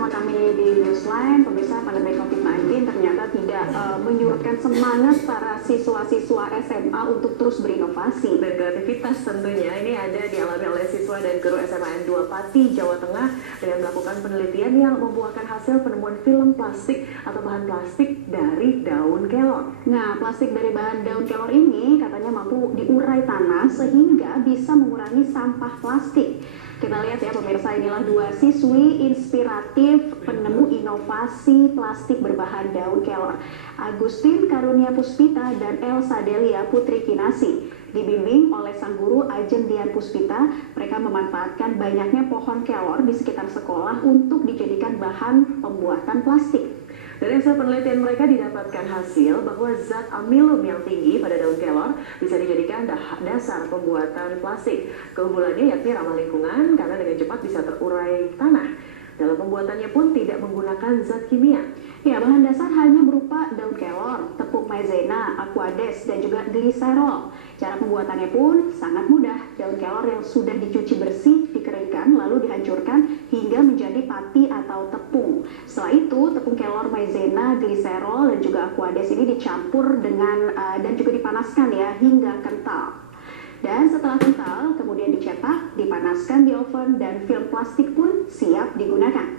bersama kami di Newsline, pemirsa, pandemi COVID-19 ternyata tidak menyurutkan semangat para siswa-siswa SMA untuk terus berinovasi dan kreativitas tentunya. Ini ada dialami oleh siswa dan guru SMA N2 Pati, Jawa Tengah dengan melakukan penelitian yang membuahkan hasil penemuan film plastik atau bahan plastik dari daun kelor. Nah, plastik dari bahan daun kelor ini katanya mampu diurai tanah sehingga bisa mengurangi sampah plastik. Kita lihat ya pemirsa, inilah dua siswi inspiratif penemu inovasi plastik berbahan daun kelor, Agustin Karunia Puspita dan Elsa Delia Putri Kinasi. Dibimbing oleh sang guru Ajeng Dian Puspita, mereka memanfaatkan banyaknya pohon kelor di sekitar sekolah untuk dijadikan bahan pembuatan plastik. Dari hasil penelitian mereka didapatkan hasil bahwa zat amilum yang tinggi pada daun kelor bisa dijadikan dasar pembuatan plastik. Keunggulannya yakni ramah lingkungan karena dengan cepat bisa terurai tanah. Dalam pembuatannya pun tidak menggunakan zat kimia. Ya, bahan dasar hanya berupa daun kelor, tepung maizena, aquades, dan juga gliserol. Cara pembuatannya pun sangat mudah. Daun kelor yang sudah dicuci bersih, dikeringkan, lalu dihancurkan hingga menjadi pati atau tepung. Setelah itu, tepung kelor, maizena, gliserol, dan juga aquades ini dicampur dengan dan juga dipanaskan ya hingga kental. Dan setelah kental, kemudian dicetak, dipanaskan di oven, dan film plastik pun siap digunakan.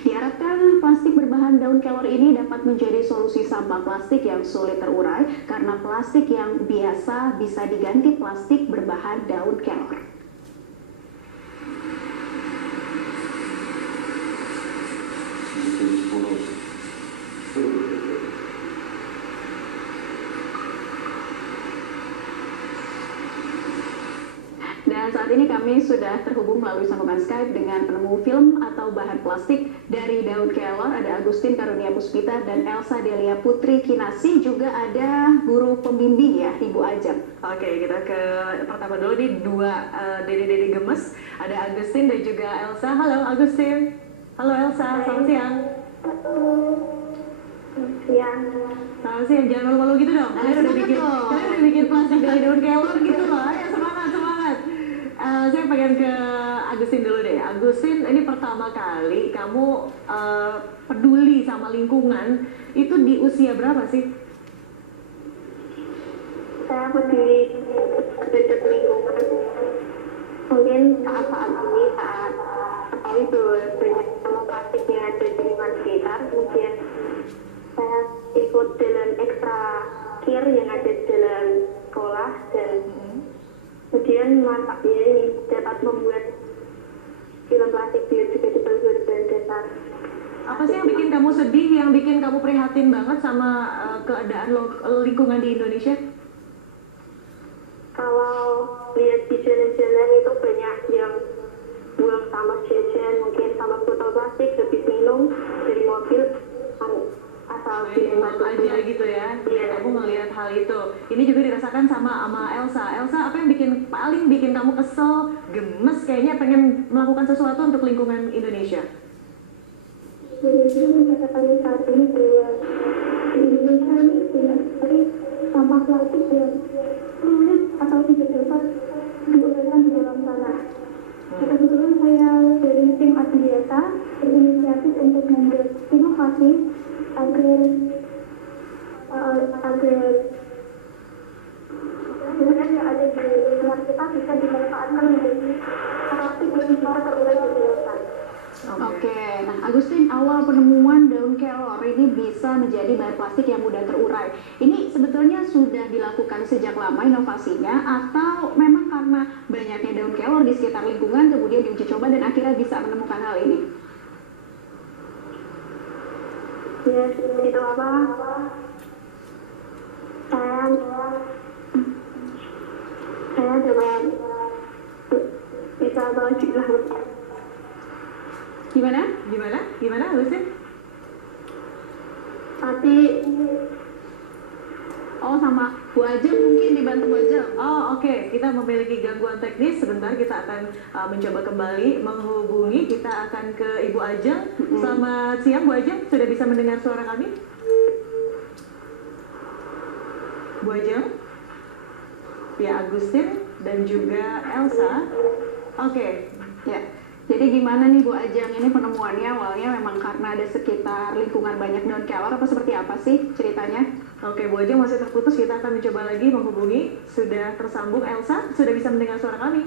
Diharapkan plastik berbahan daun kelor ini dapat menjadi solusi sampah plastik yang sulit terurai karena plastik yang biasa bisa diganti plastik berbahan daun kelor. Dan saat ini kami sudah terhubung melalui sambungan Skype dengan penemu film atau bahan plastik dari daun kelor. Ada Agustin Karunia Puspita dan Elsa Delia Putri Kinasi. Juga ada guru pembimbing ya, Ibu Ajeng. Oke, kita ke pertama dulu nih, dua dede-dede gemes. Ada Agustin dan juga Elsa. Halo Agustin. Halo Elsa, selamat siang. Selamat siang, jangan malu-malu gitu dong. Kalian udah bikin plastik dari daun kelor gitu loh. Ayo semangat. Saya pengen ke Agustin dulu deh. Agustin, ini pertama kali kamu peduli sama lingkungan, itu di usia berapa sih? Saya peduli terhadap lingkungan mungkin saat ini, saat ketahui bahwa banyak sampah plastik yang ada di lingkungan sekitar. Kemudian saya ikut dalam ekstra kir yang ada di dalam sekolah, dan kemudian manfaatnya ini dapat membuat film plastik biar juga sebagai bahan dasar. Apa sih yang bikin kamu sedih, yang bikin kamu prihatin banget sama keadaan lingkungan di Indonesia? Kalau lihat di jalan-jalan itu banyak yang buang sampah jajan, mungkin sampah botol plastik, habis minum dari mobil, asal buang aja gitu ya. Iya. Kamu ngelihat hal itu. Ini juga dirasakan sama Elsa. Elsa, apa yang paling bikin kamu kesel, gemes, kayaknya pengen melakukan sesuatu untuk lingkungan Indonesia? Jadi itu menyatakan saat ini bahwa di Indonesia ini banyak sekali sampah plastik yang sulit atau tidak dapat diuraikan di dalam tanah. Kebetulan saya dari tim Adiata berinisiatif untuk membuat inovasi agar sebenarnya yang ada di lingkungan kita bisa dimanfaatkan menjadi plastik yang bisa terurai di lautan. Oke, nah Agustin, awal penemuan daun kelor ini bisa menjadi bahan plastik yang mudah terurai. Ini sebetulnya sudah dilakukan sejak lama inovasinya, atau memang karena banyaknya daun kelor di sekitar lingkungan kemudian diuji coba dan akhirnya bisa menemukan hal ini? Ya, itu apa? Saya dapat bisa belajar lah. Gimana Agustin? Tapi sama Bu Ajeng, mungkin dibantu Bu Ajeng. Oke. Kita memiliki gangguan teknis. Sebentar kita akan mencoba kembali menghubungi. Kita akan ke Ibu Ajeng. Selamat siang Bu Ajeng, sudah bisa mendengar suara kami? Bu Ajeng? Ya, Agustin dan juga Elsa. Oke, ya. Jadi gimana nih Bu Ajeng, ini penemuannya awalnya memang karena ada sekitar lingkungan banyak daun kelor apa seperti apa sih ceritanya? Oke, Bu Ajeng masih terputus, kita akan mencoba lagi menghubungi. Sudah tersambung Elsa, sudah bisa mendengar suara kami?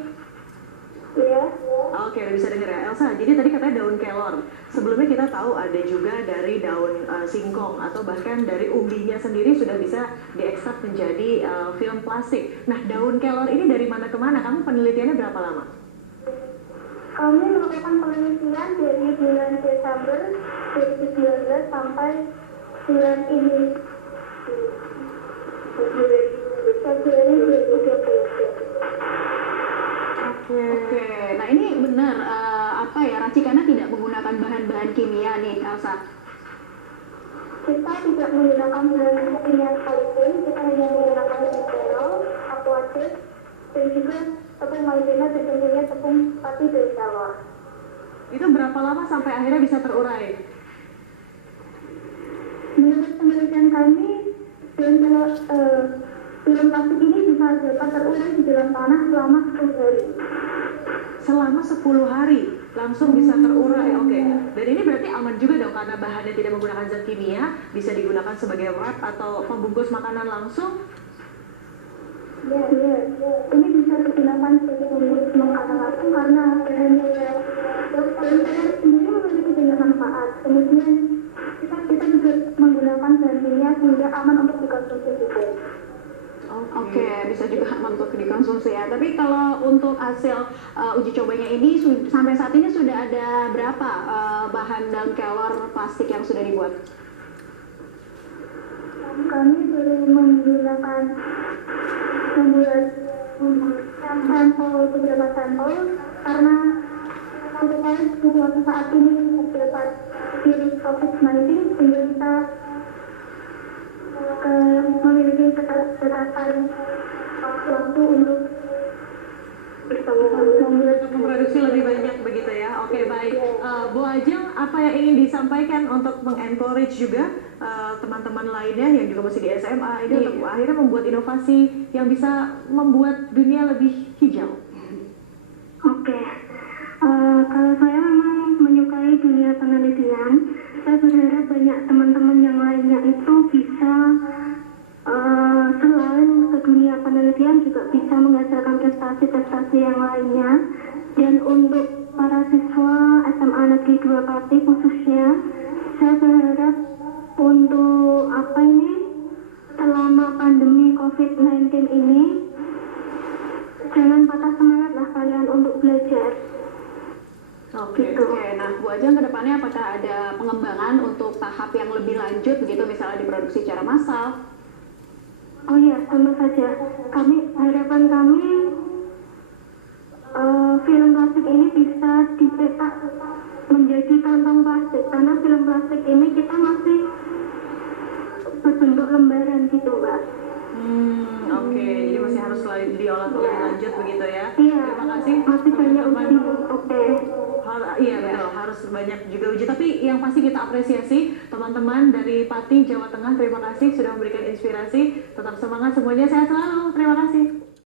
Iya. Oke, udah bisa dengar ya Elsa. Jadi tadi katanya daun kelor. Sebelumnya kita tahu ada juga dari daun singkong atau bahkan dari umbinya sendiri sudah bisa diekstrak menjadi film plastik. Nah, daun kelor ini dari mana ke mana? Kamu penelitiannya berapa lama? Kami melakukan penelitian dari bulan Desember 2019 sampai bulan ini Februari 2020. Oke, nah ini benar apa ya, racikannya tidak menggunakan bahan-bahan kimia nih Elsa? Kita tidak menggunakan bahan kimia sekalipun, kita hanya menggunakan mineral, aquatic, dan juga tepung maizena dan tentunya tepung pati dari kelor. Itu berapa lama sampai akhirnya bisa terurai? Menurut penelitian kami, film plastik ini bisa dapat terurai di dalam tanah selama 10 hari. Selama 10 hari langsung bisa terurai, oke. Dan ini berarti aman juga dong karena bahannya tidak menggunakan zat kimia, bisa digunakan sebagai wrap atau pembungkus makanan langsung. Ya. Ini bisa digunakan sebagai pembungkus makanan langsung karena bahannya sendiri memiliki banyak manfaat. Kemudian kita juga menggunakan bahan kimia sehingga aman untuk dikonsumsi juga. Oke, bisa juga aman untuk dikonsumsi ya. Tapi kalau untuk hasil uji cobanya ini sampai saat ini sudah ada berapa bahan daun kelor plastik yang sudah dibuat? Kami baru membuat beberapa sampel karena suatu saat ini terdapat virus COVID-19 sehingga kita memiliki keterbatasan waktu untuk Memproduksi lebih banyak begitu ya. Oke, baik. Bu Ajeng, apa yang ingin disampaikan untuk mengencourage juga teman-teman lainnya yang juga masih di SMA ini untuk akhirnya membuat inovasi yang bisa membuat dunia lebih hijau? Oke. Kalau saya memang menyukai dunia penelitian, saya berharap banyak teman-teman yang lainnya itu bisa selain ke dunia penelitian juga bisa menghasilkan prestasi-prestasi yang lainnya. Dan untuk para siswa SMA Negeri 2 Pati khususnya, saya berharap untuk selama pandemi COVID-19 ini jangan patah semangat lah kalian untuk belajar. Oke. Nah Bu Ajeng kedepannya apakah ada pengembangan untuk tahap yang lebih lanjut begitu misalnya diproduksi secara massal? Oh iya, tentu saja. Harapan kami film plastik ini bisa dicetak menjadi kantong plastik karena film plastik ini kita masih berbentuk lembaran gitu, Mbak. Oke, jadi masih harus diolah lebih lanjut begitu ya. Iya. Terima kasih. Masih banyak uji. Oke. Iya betul, harus banyak juga uji. Tapi yang pasti kita apresiasi teman-teman dari Pati, Jawa Tengah. Terima kasih sudah memberikan inspirasi. Tetap semangat semuanya, sehat selalu. Terima kasih.